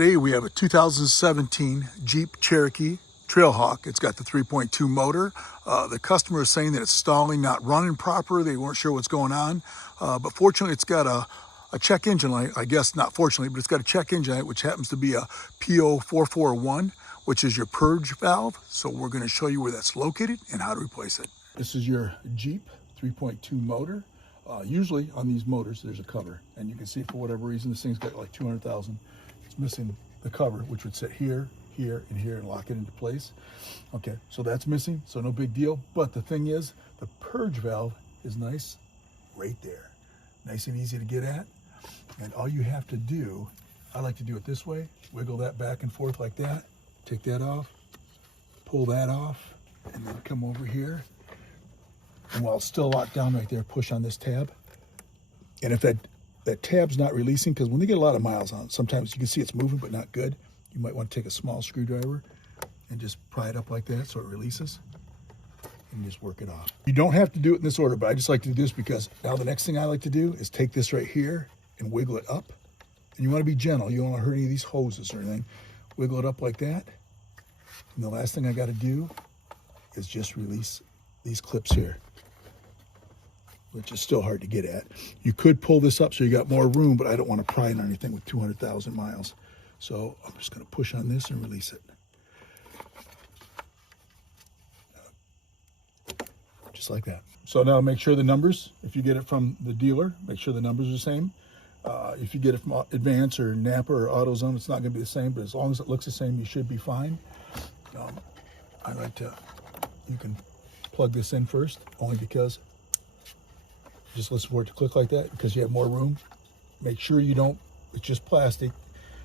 Today we have a 2017 Jeep Cherokee Trailhawk. It's got the 3.2 motor. The customer is saying that it's stalling, not running proper. They weren't sure what's going on. But fortunately, it's got a check engine light. I guess not fortunately, but it's got a check engine light, which happens to be a PO441, which is your purge valve. So we're going to show you where that's located and how to replace it. This is your Jeep 3.2 motor. Usually on these motors, there's a cover. And you can see for whatever reason, this thing's got like 200,000. It's missing the cover, which would sit here, here, and here and lock it into place. Okay, so that's missing, so no big deal. But the thing is, the purge valve is nice right there. Nice and easy to get at. And all you have to do, I like to do it this way, wiggle that back and forth like that, take that off, pull that off, and then come over here. And while it's still locked down right there, push on this tab. And if that tab's not releasing, because when they get a lot of miles on it, sometimes you can see it's moving but not good. You might want to take a small screwdriver and just pry it up like that so it releases and just work it off. You don't have to do it in this order, but I just like to do this because now the next thing I like to do is take this right here and wiggle it up. And you want to be gentle. You don't want to hurt any of these hoses or anything. Wiggle it up like that. And the last thing I got to do is just release these clips here, which is still hard to get at. You could pull this up so you got more room, but I don't want to pry on anything with 200,000 miles. So I'm just going to push on this and release it. Just like that. So now make sure the numbers, if you get it from the dealer, make sure the numbers are the same. If you get it from Advance or Napa or AutoZone, it's not going to be the same, but as long as it looks the same, you should be fine. I like to, you can plug this in first, only because just listen for it to click like that because you have more room. Make sure you don't, it's just plastic.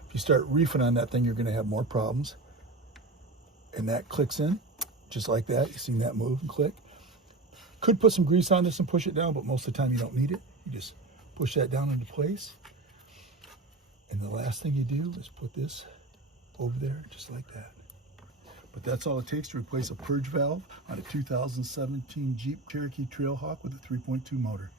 If you start reefing on that thing, you're going to have more problems. And that clicks in just like that. You've seen that move and click. Could put some grease on this and push it down, but most of the time you don't need it. You just push that down into place. And the last thing you do is put this over there just like that. But that's all it takes to replace a purge valve on a 2017 Jeep Cherokee Trailhawk with a 3.2 motor.